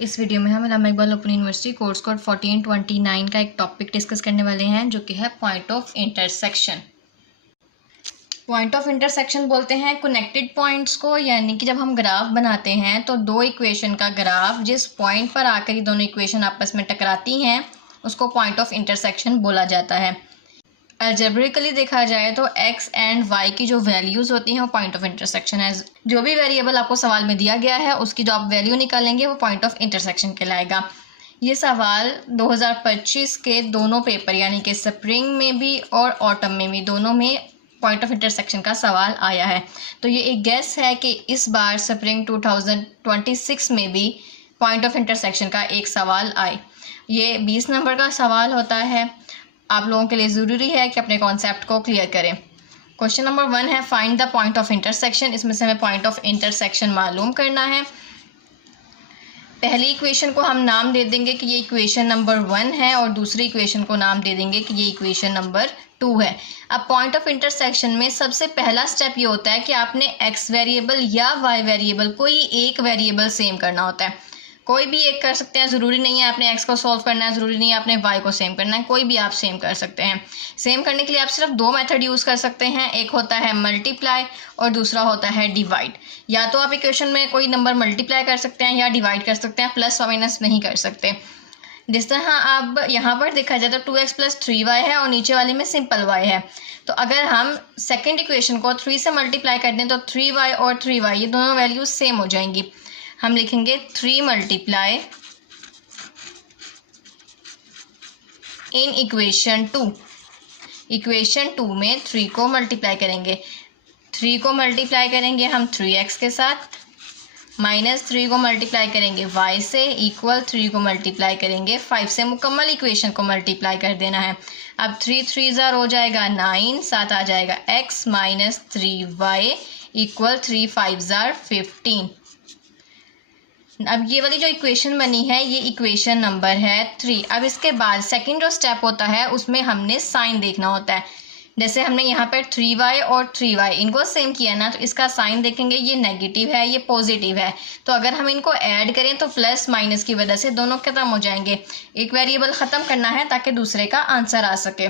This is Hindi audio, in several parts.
इस वीडियो में हम Allama Iqbal open university course code 1429 का एक टॉपिक डिस्कस करने वाले हैं जो कि है point of intersection. Point of intersection बोलते हैं कनेक्टेड पॉइंट्स को, यानी कि जब हम ग्राफ बनाते हैं तो दो इक्वेशन का ग्राफ जिस पॉइंट पर आकर ये दोनों इक्वेशन आपस में टकराती हैं उसको पॉइंट ऑफ इंटरसेक्शन बोला जाता है। अलजेब्रिकली देखा जाए तो x एंड y की जो वैल्यूज़ होती हैं वो पॉइंट ऑफ इंटरसेक्शन है। जो भी वेरिएबल आपको सवाल में दिया गया है उसकी जो आप वैल्यू निकालेंगे वो पॉइंट ऑफ इंटरसेक्शन कहलाएगा। ये सवाल 2025 के दोनों पेपर यानी कि स्प्रिंग में भी और ऑटम में भी, दोनों में पॉइंट ऑफ इंटरसेक्शन का सवाल आया है। तो ये एक गेस है कि इस बार स्प्रिंग 2026 में भी पॉइंट ऑफ इंटरसेक्शन का एक सवाल आए। ये 20 नंबर का सवाल होता है। आप लोगों के लिए ज़रूरी है कि अपने कॉन्सेप्ट को क्लियर करें। क्वेश्चन नंबर 1 है find the point of intersection. इसमें से हमें पॉइंट ऑफ इंटरसेक्शन मालूम करना है। पहली इक्वेशन को हम नाम दे देंगे कि ये इक्वेशन नंबर 1 है और दूसरी इक्वेशन को नाम दे देंगे कि ये इक्वेशन नंबर 2 है। अब पॉइंट ऑफ इंटरसेक्शन में सबसे पहला स्टेप ये होता है कि आपने एक्स वेरिएबल या वाई वेरिएबल कोई एक वेरिएबल सेम करना होता है। कोई भी एक कर सकते हैं, ज़रूरी नहीं है आपने एक्स को सॉल्व करना है, ज़रूरी नहीं है आपने वाई को सेम करना है, कोई भी आप सेम कर सकते हैं। सेम करने के लिए आप सिर्फ दो मेथड यूज़ कर सकते हैं, एक होता है मल्टीप्लाई और दूसरा होता है डिवाइड। या तो आप इक्वेशन में कोई नंबर मल्टीप्लाई कर सकते हैं या डिवाइड कर सकते हैं, प्लस और माइनस नहीं कर सकते। जिस तरह अब यहाँ पर देखा जाए तो 2x + 3y है और नीचे वाले में सिंपल y है। तो अगर हम सेकेंड इक्वेशन को 3 से मल्टीप्लाई कर दें तो 3y और 3y ये दोनों वैल्यूज सेम हो जाएंगी। हम लिखेंगे 3 मल्टीप्लाई इन इक्वेशन 2। इक्वेशन 2 में 3 को मल्टीप्लाई करेंगे। 3 को मल्टीप्लाई करेंगे हम 3x के साथ, -3 को मल्टीप्लाई करेंगे y से, इक्वल 3 को मल्टीप्लाई करेंगे 5 से। मुकम्मल इक्वेशन को मल्टीप्लाई कर देना है। अब 3 3 ज़ार हो जाएगा 9, साथ आ जाएगा x - 3y इक्वल 3 5 ज़ार 15। अब ये वाली जो इक्वेशन बनी है ये इक्वेशन नंबर है 3। अब इसके बाद सेकंड जो स्टेप होता है उसमें हमने साइन देखना होता है। जैसे हमने यहाँ पर 3y और 3y इनको सेम किया ना, तो इसका साइन देखेंगे ये नेगेटिव है, ये पॉजिटिव है। तो अगर हम इनको ऐड करें तो प्लस माइनस की वजह से दोनों खत्म हो जाएंगे। एक वेरिएबल ख़त्म करना है ताकि दूसरे का आंसर आ सके।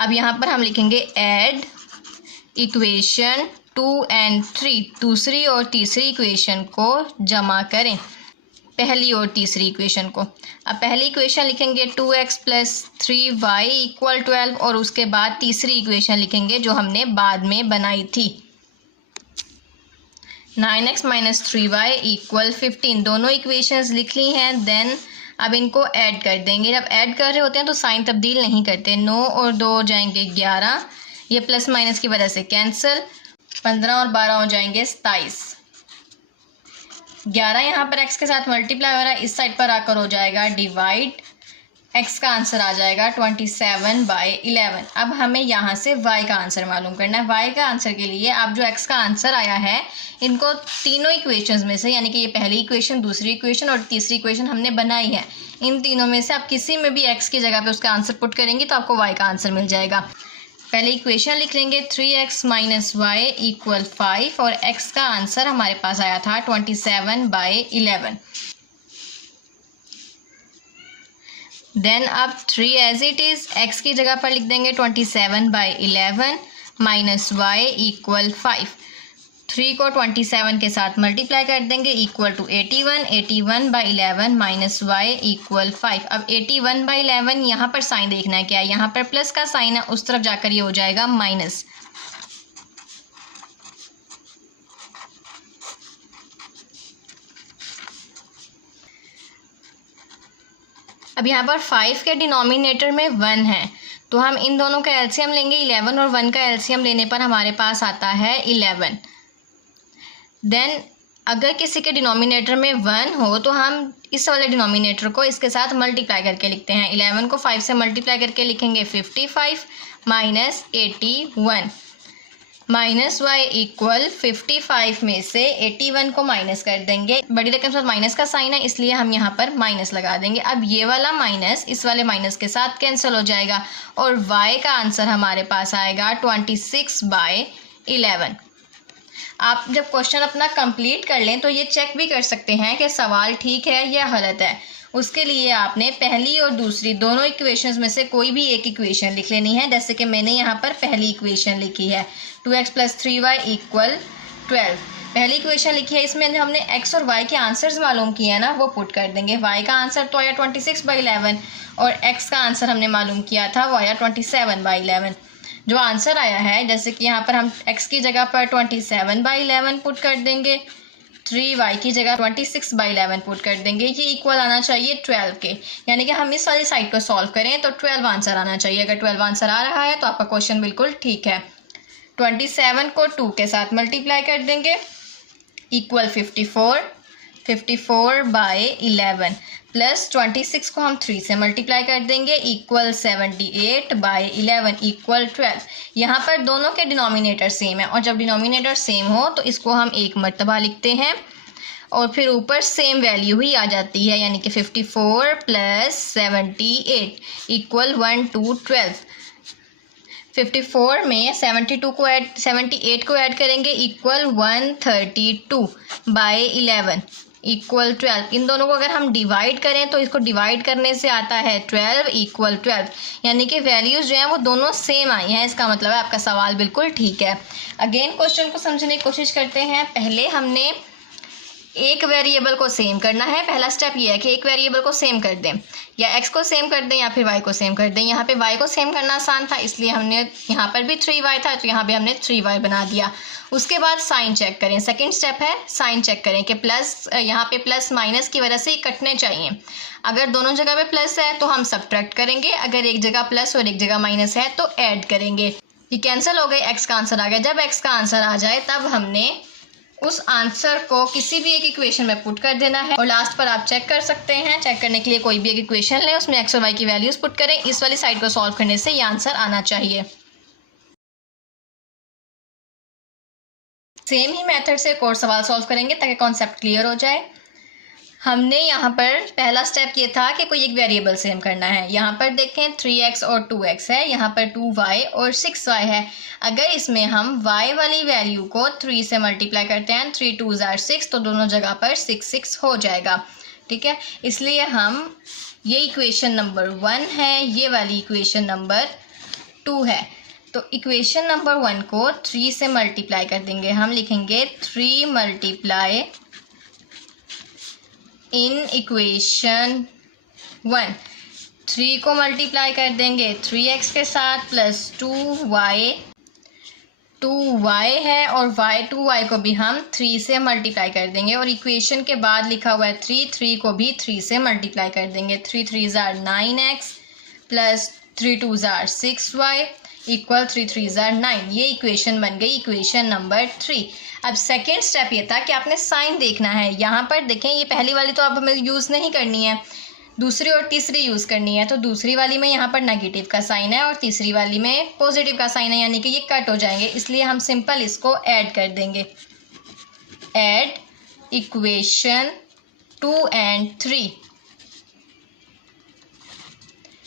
अब यहाँ पर हम लिखेंगे ऐड इक्वेशन 2 और 3, दूसरी और तीसरी इक्वेशन को जमा करें पहली और तीसरी इक्वेशन को। अब पहली इक्वेशन लिखेंगे 2x + 3y इक्वल 12 और उसके बाद तीसरी इक्वेशन लिखेंगे जो हमने बाद में बनाई थी 9x - 3y इक्वल 15। दोनों इक्वेशंस लिख ली हैं। देन अब इनको ऐड कर देंगे। जब ऐड कर रहे होते हैं तो साइन तब्दील नहीं करते। 9 और 2 हो जाएंगे 11, ये प्लस माइनस की वजह से कैंसिल। 15 और 12 हो जाएंगे 27। 11 यहाँ पर x के साथ मल्टीप्लाई हो रहा है, इस साइड पर आकर हो जाएगा डिवाइड। x का आंसर आ जाएगा 27/11। अब हमें यहाँ से y का आंसर मालूम करना है। y का आंसर के लिए आप जो x का आंसर आया है इनको तीनों इक्वेशंस में से, यानी कि ये पहली इक्वेशन, दूसरी इक्वेशन और तीसरी इक्वेशन हमने बनाई है, इन तीनों में से आप किसी में भी x की जगह पे उसका आंसर पुट करेंगे तो आपको y का आंसर मिल जाएगा। पहले इक्वेशन लिख लेंगे 3x - y इक्वल 5 और x का आंसर हमारे पास आया था 27/11। देन अब 3 एज इट इज़ x की जगह पर लिख देंगे 27/11 -y इक्वल 5। 3 को 27 के साथ मल्टीप्लाई कर देंगे इक्वल टू 81। 81/11 -y equal 5। अब 81/11 यहाँ पर साइन देखना है क्या है, यहाँ पर प्लस का साइन है, उस तरफ जाकर ये हो जाएगा माइनस। अब यहाँ पर 5 के डिनोमिनेटर में 1 है तो हम इन दोनों का एलसीएम लेंगे। 11 और 1 का एलसीएम लेने पर हमारे पास आता है 11। देन अगर किसी के डिनोमिनेटर में 1 हो तो हम इस वाले डिनोमिनेटर को इसके साथ मल्टीप्लाई करके लिखते हैं। 11 को 5 से मल्टीप्लाई करके लिखेंगे 55 - 81 -y इक्वल 55 में से 81 को माइनस कर देंगे। बड़ी रकम के साथ माइनस का साइन है इसलिए हम यहाँ पर माइनस लगा देंगे। अब ये वाला माइनस इस वाले माइनस के साथ कैंसिल हो जाएगा और y का आंसर हमारे पास आएगा 26/11। आप जब क्वेश्चन अपना कंप्लीट कर लें तो ये चेक भी कर सकते हैं कि सवाल ठीक है या गलत है। उसके लिए आपने पहली और दूसरी दोनों इक्वेशंस में से कोई भी एक इक्वेशन लिख लेनी है। जैसे कि मैंने यहाँ पर पहली इक्वेशन लिखी है 2x + 3y = 12। पहली इक्वेशन लिखी है, इसमें जो हमने x और y के आंसर्स मालूम किए हैं ना वो पुट कर देंगे। y का आंसर तो आया 26/11 और x का आंसर हमने मालूम किया था वो आया 27/11। जो आंसर आया है, जैसे कि यहाँ पर हम x की जगह पर 27/11 पुट कर देंगे, 3y की जगह 26/11 पुट कर देंगे। ये इक्वल आना चाहिए 12 के, यानी कि हम इस वाली साइड को सॉल्व करें तो 12 आंसर आना चाहिए। अगर 12 आंसर आ रहा है तो आपका क्वेश्चन बिल्कुल ठीक है। 27 को 2 के साथ मल्टीप्लाई कर देंगे इक्वल 54/11 प्लस 26 को हम 3 से मल्टीप्लाई कर देंगे इक्वल 78/11 इक्वल 12। यहाँ पर दोनों के डिनोमिनेटर सेम है और जब डिनोमिनेटर सेम हो तो इसको हम एक मर्तबा लिखते हैं और फिर ऊपर सेम वैल्यू ही आ जाती है, यानी कि 54 + 78 इक्वल 1/12। 54 में 78 को ऐड करेंगे इक्वल 132/11 इक्वल 12। इन दोनों को अगर हम डिवाइड करें तो इसको डिवाइड करने से आता है 12 इक्वल 12, यानी कि वैल्यूज़ जो हैं वो दोनों सेम आई हैं। इसका मतलब है आपका सवाल बिल्कुल ठीक है। अगेन क्वेश्चन को समझने की कोशिश करते हैं। पहले हमने एक वेरिएबल को सेम करना है। पहला स्टेप ये है कि एक वेरिएबल को सेम कर दें, या x को सेम कर दें या फिर y को सेम कर दें। यहाँ पे y को सेम करना आसान था, इसलिए हमने यहाँ पर भी 3y था तो यहाँ पे हमने 3y बना दिया। उसके बाद साइन चेक करें। सेकंड स्टेप है साइन चेक करें कि प्लस, यहाँ पे प्लस माइनस की वजह से ये कटने चाहिए। अगर दोनों जगह पे प्लस है तो हम सब्ट्रैक्ट करेंगे, अगर एक जगह प्लस और एक जगह माइनस है तो ऐड करेंगे। ये कैंसिल हो गए, x का आंसर आ गया। जब x का आंसर आ जाए तब हमने उस आंसर को किसी भी एक इक्वेशन में पुट कर देना है और लास्ट पर आप चेक कर सकते हैं। चेक करने के लिए कोई भी एक इक्वेशन लें, उसमें x और y की वैल्यूज पुट करें। इस वाली साइड को सॉल्व करने से ये आंसर आना चाहिए। सेम ही मेथड से एक और सवाल सॉल्व करेंगे ताकि कॉन्सेप्ट क्लियर हो जाए। हमने यहाँ पर पहला स्टेप ये था कि कोई एक वेरिएबल सेम करना है। यहाँ पर देखें 3x और 2x है, यहाँ पर 2y और 6y है। अगर इसमें हम y वाली वैल्यू को 3 से मल्टीप्लाई करते हैं, 3 2 = 6, तो दोनों जगह पर 6 6 हो जाएगा। ठीक है, इसलिए हम ये इक्वेशन नंबर 1 है, ये वाली इक्वेशन नंबर 2 है। तो इक्वेशन नंबर 1 को 3 से मल्टीप्लाई कर देंगे। हम लिखेंगे 3 मल्टीप्लाई इन इक्वेशन 1। 3 को मल्टीप्लाई कर देंगे 3x के साथ प्लस 2y है और 2y को भी हम 3 से मल्टीप्लाई कर देंगे और इक्वेशन के बाद लिखा हुआ है 3 को भी 3 से मल्टीप्लाई कर देंगे। 3 3 = 9x प्लस 3 2 = 6y इक्वल 3 3 = 9। ये इक्वेशन बन गई इक्वेशन नंबर 3। अब सेकेंड स्टेप ये था कि आपने साइन देखना है। यहाँ पर देखें, ये पहली वाली तो आप हमें यूज़ नहीं करनी है, दूसरी और तीसरी यूज़ करनी है। तो दूसरी वाली में यहाँ पर नेगेटिव का साइन है और तीसरी वाली में पॉजिटिव का साइन है, यानी कि ये कट हो जाएंगे। इसलिए हम सिंपल इसको ऐड कर देंगे। ऐड इक्वेशन 2 और 3।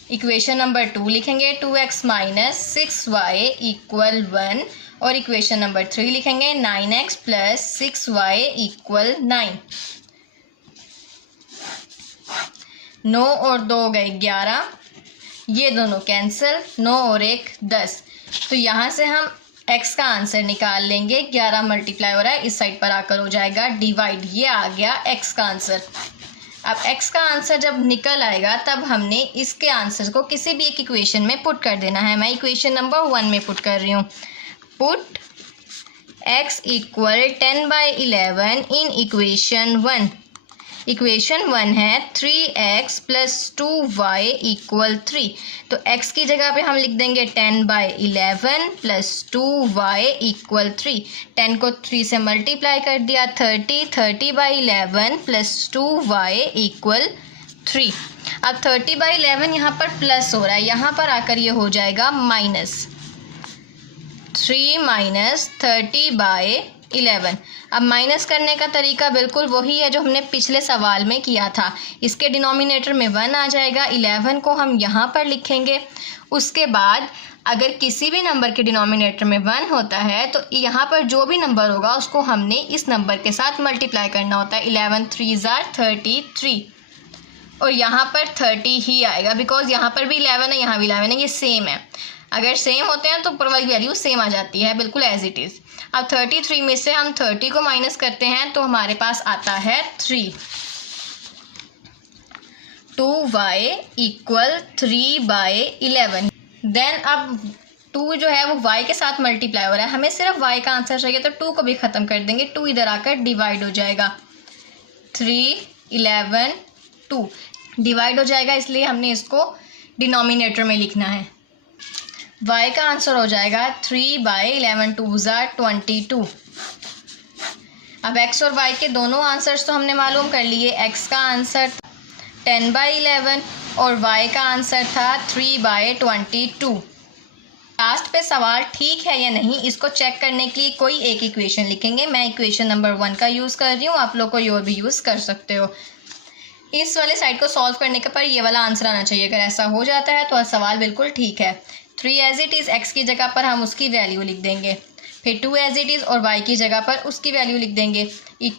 इक्वेशन नंबर 2 लिखेंगे 2x - 6y इक्वल 1 और इक्वेशन नंबर 3 लिखेंगे 9x + 6y इक्वल 9। 9 और 2 हो गए 11, ये दोनों कैंसिल, 9 और 1 10। तो यहाँ से हम x का आंसर निकाल लेंगे। 11 मल्टीप्लाई हो रहा है, इस साइड पर आकर हो जाएगा डिवाइड। ये आ गया x का आंसर। अब x का आंसर जब निकल आएगा तब हमने इसके आंसर को किसी भी एक इक्वेशन में पुट कर देना है। मैं इक्वेशन नंबर 1 में पुट कर रही हूँ। Put x equal 10/11 in equation 1। Equation 1 है 3x + 2y इक्वल 3। तो x की जगह पे हम लिख देंगे 10/11 + 2y इक्वल 3। 10 को 3 से मल्टीप्लाई कर दिया 30, 30/11 + 2y इक्वल 3। अब 30/11 यहाँ पर प्लस हो रहा है, यहाँ पर आकर ये हो जाएगा माइनस। 3 - 30/11 11। अब माइनस करने का तरीका बिल्कुल वही है जो हमने पिछले सवाल में किया था। इसके डिनोमिनेटर में 1 आ जाएगा, 11 को हम यहाँ पर लिखेंगे। उसके बाद अगर किसी भी नंबर के डिनोमिनेटर में 1 होता है तो यहाँ पर जो भी नंबर होगा उसको हमने इस नंबर के साथ मल्टीप्लाई करना होता है। 11 3 = 33 और यहाँ पर 30 ही आएगा, बिकॉज यहाँ पर भी 11 है, यहाँ भी 11 है, ये सेम है। अगर सेम होते हैं तो ऊपर वाली वैल्यू सेम आ जाती है, बिल्कुल एज इट इज़। अब 33 में से हम 30 को माइनस करते हैं तो हमारे पास आता है 3। 2y = 3/11। देन अब 2 जो है वो y के साथ मल्टीप्लाई हो रहा है, हमें सिर्फ y का आंसर चाहिए तो 2 को भी ख़त्म कर देंगे। 2 इधर आकर डिवाइड हो जाएगा, 3 11 2 डिवाइड हो जाएगा, इसलिए हमने इसको डिनोमिनेटर में लिखना है। y का आंसर हो जाएगा 3/11, 2 = 22। अब x और y के दोनों आंसर्स तो हमने मालूम कर लिए। x का आंसर 10/11 और y का आंसर था 3/22। लास्ट पे सवाल ठीक है या नहीं इसको चेक करने के लिए कोई एक इक्वेशन लिखेंगे। मैं इक्वेशन नंबर 1 का यूज़ कर रही हूँ, आप लोग कोई और भी यूज़ कर सकते हो। इस वाले साइड को सॉल्व करने के पर ये वाला आंसर आना चाहिए। अगर ऐसा हो जाता है तो सवाल बिल्कुल ठीक है। 3 एज इट इज़, x की जगह पर हम उसकी वैल्यू लिख देंगे। फिर 2 एज इट इज़ और y की जगह पर उसकी वैल्यू लिख देंगे, =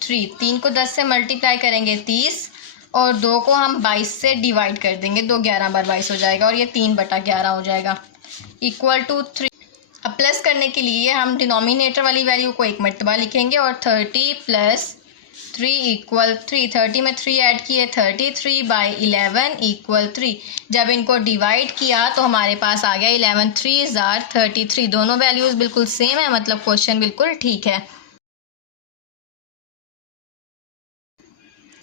3। 3 को 10 से मल्टीप्लाई करेंगे 30 और 2 को हम 22 से डिवाइड कर देंगे, 2 11 बार 22 हो जाएगा और ये 3/11 हो जाएगा, = 3। अब प्लस करने के लिए हम डिनोमिनेटर वाली वैल्यू को एक मरतबा लिखेंगे और 30 + 3 = 3। 30 में 3 ऐड किए, 33/11 = 3। जब इनको डिवाइड किया तो हमारे पास आ गया 11 3 = 33। दोनों वैल्यूज़ बिल्कुल सेम है, मतलब क्वेश्चन बिल्कुल ठीक है।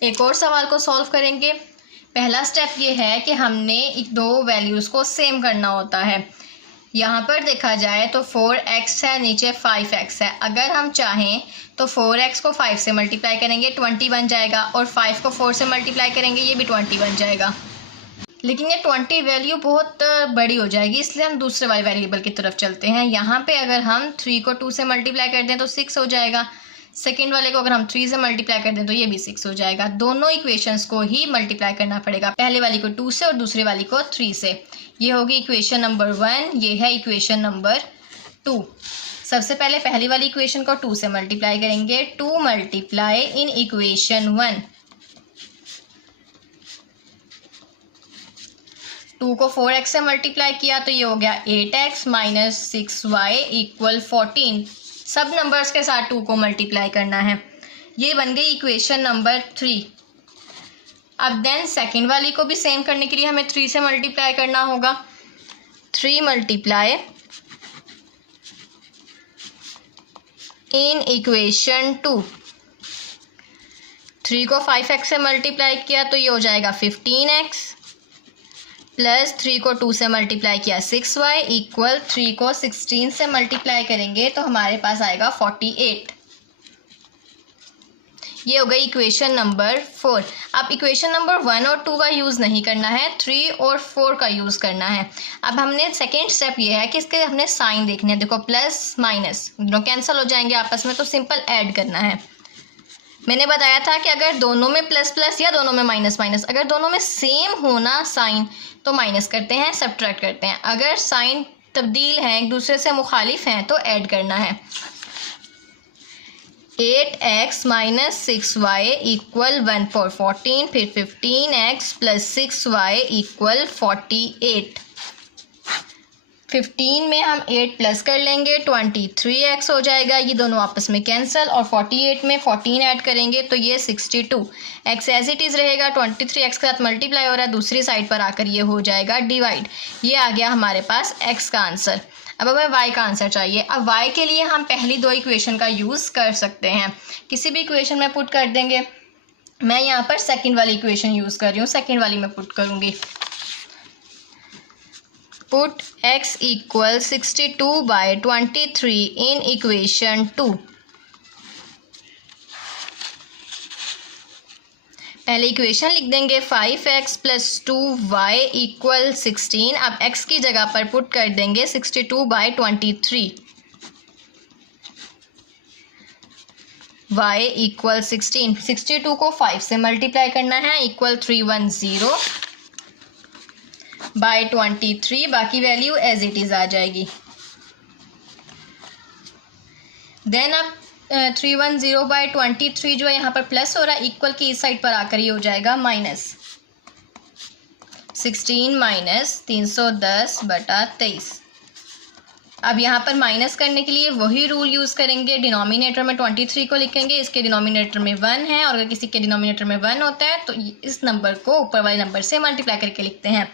एक और सवाल को सॉल्व करेंगे। पहला स्टेप ये है कि हमने दो वैल्यूज़ को सेम करना होता है। यहाँ पर देखा जाए तो 4x है, नीचे 5x है। अगर हम चाहें तो 4x को 5 से मल्टीप्लाई करेंगे 20 बन जाएगा और 5 को 4 से मल्टीप्लाई करेंगे ये भी 20 बन जाएगा। लेकिन ये 20 वैल्यू बहुत बड़ी हो जाएगी, इसलिए हम दूसरे वाले वेरिएबल की तरफ चलते हैं। यहाँ पे अगर हम 3 को 2 से मल्टीप्लाई कर दें तो 6 हो जाएगा। सेकेंड वाले को अगर हम 3 से मल्टीप्लाई कर दें तो ये भी 6 हो जाएगा। दोनों इक्वेशंस को ही मल्टीप्लाई करना पड़ेगा, पहले वाली को 2 से और दूसरे वाली को 3 से। ये होगी इक्वेशन नंबर 1, ये है इक्वेशन नंबर 2। सबसे पहले पहली वाली इक्वेशन को 2 से मल्टीप्लाई करेंगे, 2 मल्टीप्लाई इन इक्वेशन 1। 2 को 4x से मल्टीप्लाई किया तो ये हो गया 8x - 6y = 14। सब नंबर्स के साथ 2 को मल्टीप्लाई करना है। ये बन गई इक्वेशन नंबर 3। अब देन सेकेंड वाली को भी सेम करने के लिए हमें 3 से मल्टीप्लाई करना होगा। 3 मल्टीप्लाई इन इक्वेशन 2। 3 को 5x से मल्टीप्लाई किया तो ये हो जाएगा 15x प्लस 3 को 2 से मल्टीप्लाई किया 6y = 3 को 16 से मल्टीप्लाई करेंगे तो हमारे पास आएगा 48। ये हो गई इक्वेशन नंबर 4। अब इक्वेशन नंबर 1 और 2 का यूज़ नहीं करना है, 3 और 4 का यूज़ करना है। अब हमने सेकेंड स्टेप ये है कि इसके हमने साइन देखने हैं। देखो प्लस माइनस दोनों कैंसिल हो जाएंगे आपस में, तो सिंपल ऐड करना है। मैंने बताया था कि अगर दोनों में प्लस प्लस या दोनों में माइनस माइनस, अगर दोनों में सेम होना साइन तो माइनस करते हैं, सब्ट्रैक्ट करते हैं। अगर साइन तब्दील हैं, एक दूसरे से मुखालिफ हैं, तो ऐड करना है। 8x - 6y = 1 for 14, फिर 15x + 6y = 48। 15 में हम 8 प्लस कर लेंगे 23x हो जाएगा, ये दोनों आपस में कैंसिल, और 48 में 14 ऐड करेंगे तो ये 62। x एज इट इज़ रहेगा, 23x के साथ मल्टीप्लाई हो रहा है, दूसरी साइड पर आकर ये हो जाएगा डिवाइड। ये आ गया हमारे पास x का आंसर। अब हमें y का आंसर चाहिए। अब y के लिए हम पहली दो इक्वेशन का यूज़ कर सकते हैं, किसी भी इक्वेशन में पुट कर देंगे। मैं यहाँ पर सेकेंड वाली इक्वेशन यूज़ कर रही हूँ, सेकेंड वाली में पुट करूँगी। Put x = 62/23 in equation 2। पहले इक्वेशन लिख देंगे 5x + 2y = 16। अब x की जगह पर पुट कर देंगे 62/23। y इक्वल 16, 62 को 5 से मल्टीप्लाई करना है इक्वल 310 बाय 23, बाकी वैल्यू एज इट इज़ आ जाएगी। देन अब 310 बाय 23 जो है यहाँ पर प्लस हो रहा है, इक्वल की इस साइड पर आकर ये हो जाएगा माइनस 16 माइनस 310/23। अब यहाँ पर माइनस करने के लिए वही रूल यूज़ करेंगे, डिनोमिनेटर में 23 को लिखेंगे, इसके डिनोमिनेटर में 1 है और अगर किसी के डिनोमिनेटर में 1 होता है तो इस नंबर को ऊपर वाले नंबर से मल्टीप्लाई करके लिखते हैं।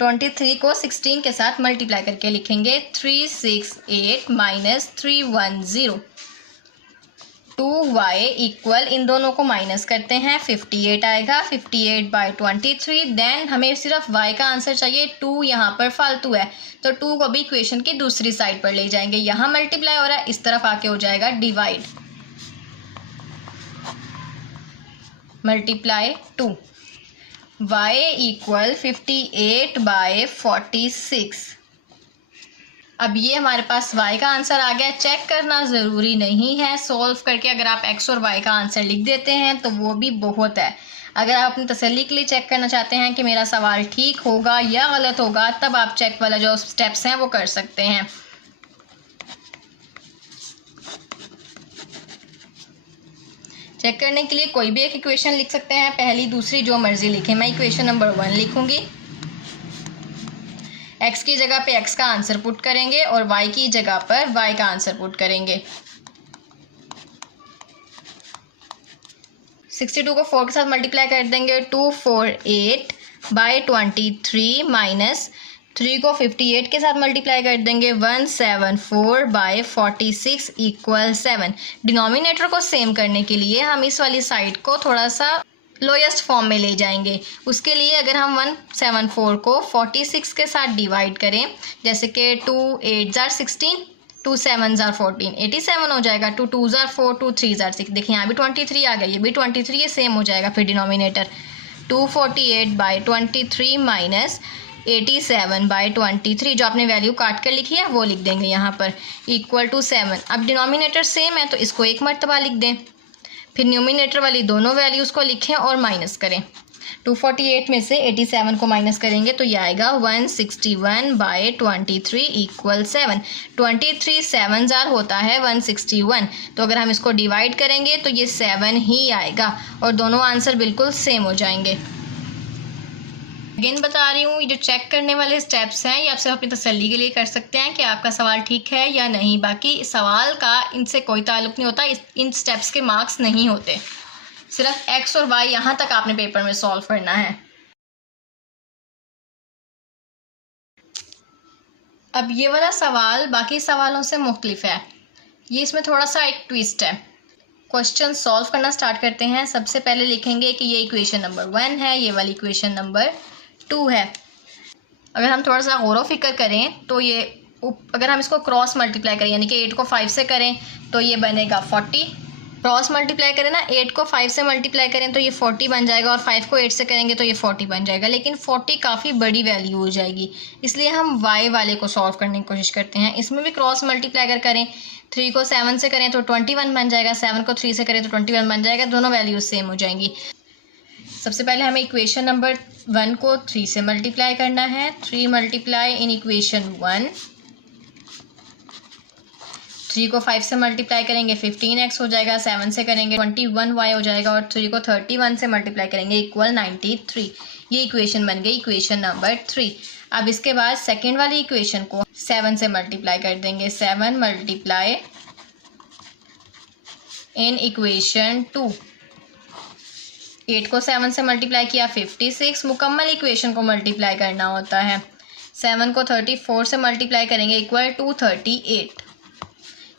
23 को 16 के साथ मल्टीप्लाई करके लिखेंगे 368 माइनस 310, 2y इक्वल, इन दोनों को माइनस करते हैं 58 आएगा, 58 बाई 23। देन हमें सिर्फ y का आंसर चाहिए, 2 यहाँ पर फालतू है तो 2 को भी इक्वेशन की दूसरी साइड पर ले जाएंगे, यहाँ मल्टीप्लाई हो रहा है, इस तरफ आके हो जाएगा divide, multiply 2, y equal 58 by 46। अब ये हमारे पास y का आंसर आ गया। चेक करना ज़रूरी नहीं है, सॉल्व करके अगर आप x और y का आंसर लिख देते हैं तो वो भी बहुत है। अगर आप अपनी तसल्ली के लिए चेक करना चाहते हैं कि मेरा सवाल ठीक होगा या गलत होगा, तब आप चेक वाला जो स्टेप्स हैं वो कर सकते हैं। चेक करने के लिए कोई भी एक इक्वेशन लिख सकते हैं, पहली दूसरी जो मर्जी लिखें। मैं इक्वेशन नंबर 1 लिखूंगी, x की जगह पे x का आंसर पुट करेंगे और y की जगह पर y का आंसर पुट करेंगे। 62 को 4 के साथ मल्टीप्लाई कर देंगे, 248 बाई 23 माइनस 3 को 58 के साथ मल्टीप्लाई कर देंगे, 174 बाई 46 इक्वल 7। डिनोमिनेटर को सेम करने के लिए हम इस वाली साइड को थोड़ा सा लोएस्ट फॉर्म में ले जाएंगे। उसके लिए अगर हम 174 को 46 के साथ डिवाइड करें, जैसे कि 2 8 जार 16, 2 7 जार 14, 87 हो जाएगा, 2 2 जार 4, 2 3 जार 6। देखिए यहाँ भी 23 आ गया, ये भी 23, ये सेम हो जाएगा। फिर डिनोमिनेटर 248 बाई 23 माइनस 87 बाई 23, जो आपने वैल्यू काट कर लिखी है वो लिख देंगे यहाँ पर, इक्वल टू 7। अब डिनोमिनेटर सेम है तो इसको एक मरतबा लिख दें, फिर न्यूमिनेटर वाली दोनों वैल्यूज़ को लिखें और माइनस करें। 248 में से 87 को माइनस करेंगे तो ये आएगा 161 बाई 23 इक्वल 7। 23 7 जार होता है 161, तो अगर हम इसको डिवाइड करेंगे तो ये 7 ही आएगा और दोनों आंसर बिल्कुल सेम हो जाएंगे। अगेन बता रही हूँ, ये जो चेक करने वाले स्टेप्स हैं ये आप सिर्फ अपनी तसल्ली के लिए कर सकते हैं कि आपका सवाल ठीक है या नहीं। बाकी सवाल का इनसे कोई ताल्लुक नहीं होता, इन स्टेप्स के मार्क्स नहीं होते। सिर्फ x और y यहाँ तक आपने पेपर में सॉल्व करना है। अब ये वाला सवाल बाकी सवालों से मुख्तलिफ है, ये इसमें थोड़ा सा एक ट्विस्ट है। क्वेश्चन सॉल्व करना स्टार्ट करते हैं। सबसे पहले लिखेंगे कि ये इक्वेशन नंबर 1 है, ये वाली इक्वेशन नंबर 2 है। अगर हम थोड़ा सा गौर फिक्र करें तो ये अगर हम इसको क्रॉस मल्टीप्लाई करें, यानी कि 8 को 5 से करें तो ये बनेगा 40। क्रॉस मल्टीप्लाई करें ना, 8 को 5 से मल्टीप्लाई करें तो ये 40 बन जाएगा और 5 को 8 से करेंगे तो ये 40 बन जाएगा। लेकिन 40 काफ़ी बड़ी वैल्यू हो जाएगी, इसलिए हम y वाले को सॉल्व करने की कोशिश करते हैं। इसमें भी क्रॉस मल्टीप्लाई अगर करें, 3 को 7 से करें तो 21 बन जाएगा, 7 को 3 से करें तो 21 बन जाएगा, दोनों वैल्यूज सेम हो जाएंगी। सबसे पहले हमें इक्वेशन नंबर 1 को 3 से मल्टीप्लाई करना है। 3 मल्टीप्लाई इन इक्वेशन 1, 3 को 5 से मल्टीप्लाई करेंगे 15x हो जाएगा, 7 से करेंगे 21y हो जाएगा और 3 को 31 से मल्टीप्लाई करेंगे इक्वल 93। ये इक्वेशन बन गई इक्वेशन नंबर 3। अब इसके बाद सेकेंड वाली इक्वेशन को 7 से मल्टीप्लाई कर देंगे। 7 मल्टीप्लाई इन इक्वेशन 2, 8 को 7 से मल्टीप्लाई किया 56। मुकम्मल इक्वेशन को मल्टीप्लाई करना होता है। 7 को 34 से मल्टीप्लाई करेंगे इक्वल टू 38।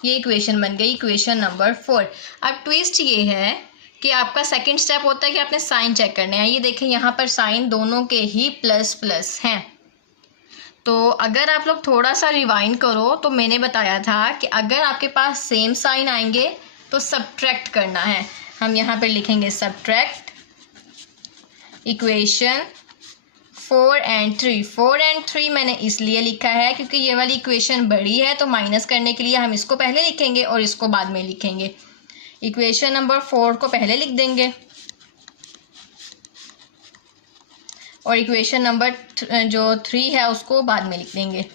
ये इक्वेशन बन गई इक्वेशन नंबर 4। अब ट्विस्ट ये है कि आपका सेकंड स्टेप होता है कि आपने साइन चेक करने हैं। ये देखें यहाँ पर साइन दोनों के ही प्लस प्लस हैं। तो अगर आप लोग थोड़ा सा रिवाइंड करो तो मैंने बताया था कि अगर आपके पास सेम साइन आएंगे तो सब्ट्रैक्ट करना है। हम यहाँ पर लिखेंगे सब्ट्रैक्ट इक्वेशन 4 एंड 3। 4 एंड 3 मैंने इसलिए लिखा है क्योंकि ये वाली इक्वेशन बड़ी है, तो माइनस करने के लिए हम इसको पहले लिखेंगे और इसको बाद में लिखेंगे। इक्वेशन नंबर 4 को पहले लिख देंगे और इक्वेशन नंबर जो 3 है उसको बाद में लिख देंगे।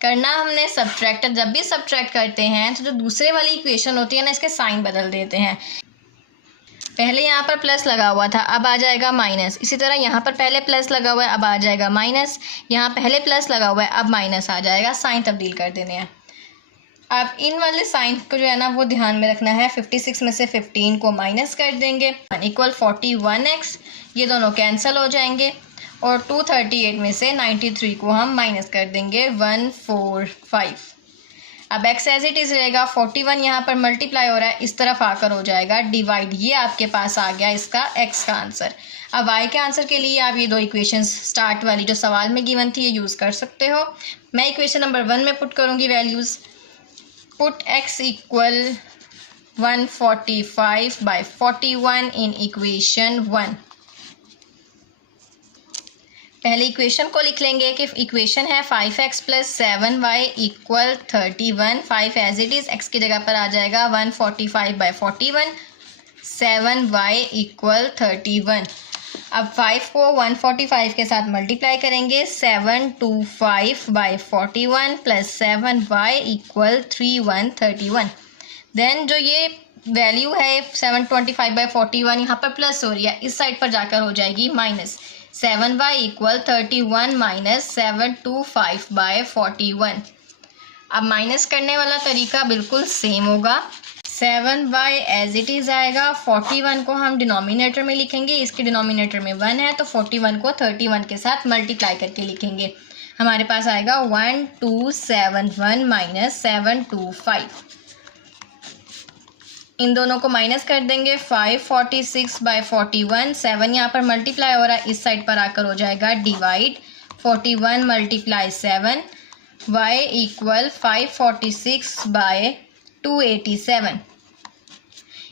करना हमने सब्ट्रैक्ट, जब भी सब्ट्रैक्ट करते हैं तो जो दूसरे वाली इक्वेशन होती है ना, इसके साइन बदल देते हैं। पहले यहाँ पर प्लस लगा हुआ था, अब आ जाएगा माइनस। इसी तरह यहाँ पर पहले प्लस लगा हुआ है, अब आ जाएगा माइनस। यहाँ पहले प्लस लगा हुआ है, अब माइनस आ जाएगा। साइन तब्दील कर देने हैं। अब इन वाले साइन को जो है ना वो ध्यान में रखना है। 56 में से 15 को माइनस कर देंगे, इक्वल 41x। ये दोनों कैंसिल हो जाएंगे और 238 में से 93 को हम माइनस कर देंगे 145। अब x एज इट इज़ रहेगा। 41 यहाँ पर मल्टीप्लाई हो रहा है, इस तरफ आकर हो जाएगा डिवाइड। ये आपके पास आ गया इसका x का आंसर। अब y के आंसर के लिए आप ये दो इक्वेशंस स्टार्ट वाली जो सवाल में गिवन थी ये यूज़ कर सकते हो। मैं इक्वेशन नंबर 1 में पुट करूँगी values. Put x equal 145/41 in equation 1। पहले इक्वेशन को लिख लेंगे कि इक्वेशन है 5x + 7y = 31। 5 as it is, x की जगह पर आ जाएगा 145/41। 7y = 31। अब 5 को 145 के साथ मल्टीप्लाई करेंगे। 725/41 + 7y = 3131। देन जो ये वैल्यू है 725/41 यहाँ पर प्लस हो रही है, इस साइड पर जाकर हो जाएगी माइनस। 7y = 31 - 725/41। अब माइनस करने वाला तरीका बिल्कुल सेम होगा। 7y एज इट इज़ आएगा। 41 को हम डिनोमिनेटर में लिखेंगे, इसके डिनोमिनेटर में 1 है तो 41 को 31 के साथ मल्टीप्लाई करके लिखेंगे। हमारे पास आएगा 1271 - 725। इन दोनों को माइनस कर देंगे। 546/41। 7 यहाँ पर मल्टीप्लाई हो रहा है, इस साइड पर आकर हो जाएगा डिवाइड। 41 × 7 y = 546/287।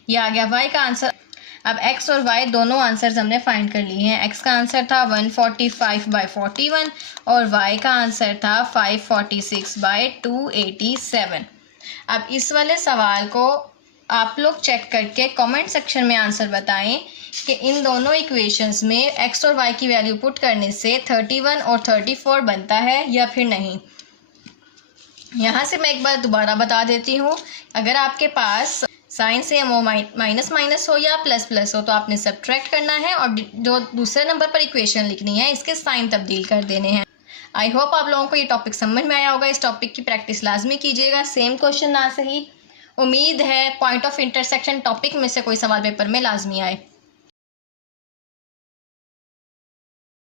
ये आ गया y का आंसर। अब x और y दोनों आंसर्स हमने फाइंड कर लिए हैं। x का आंसर था 145/41 और y का आंसर था 546/287। अब इस वाले सवाल को आप लोग चेक करके कमेंट सेक्शन में आंसर बताएं कि इन दोनों इक्वेशंस में x और y की वैल्यू पुट करने से 31 और 34 बनता है या फिर नहीं। यहाँ से मैं एक बार दोबारा बता देती हूँ, अगर आपके पास साइन सेम हो, माइनस माइनस हो या प्लस प्लस हो, तो आपने सब्ट्रैक्ट करना है और जो दूसरे नंबर पर इक्वेशन लिखनी है इसके साइन तब्दील कर देने हैं। आई होप आप लोगों को ये टॉपिक समझ में आया होगा। इस टॉपिक की प्रैक्टिस लाजमी कीजिएगा। सेम क्वेश्चन ना सही, उम्मीद है पॉइंट ऑफ इंटरसेक्शन टॉपिक में से कोई सवाल पेपर में लाजमी आए।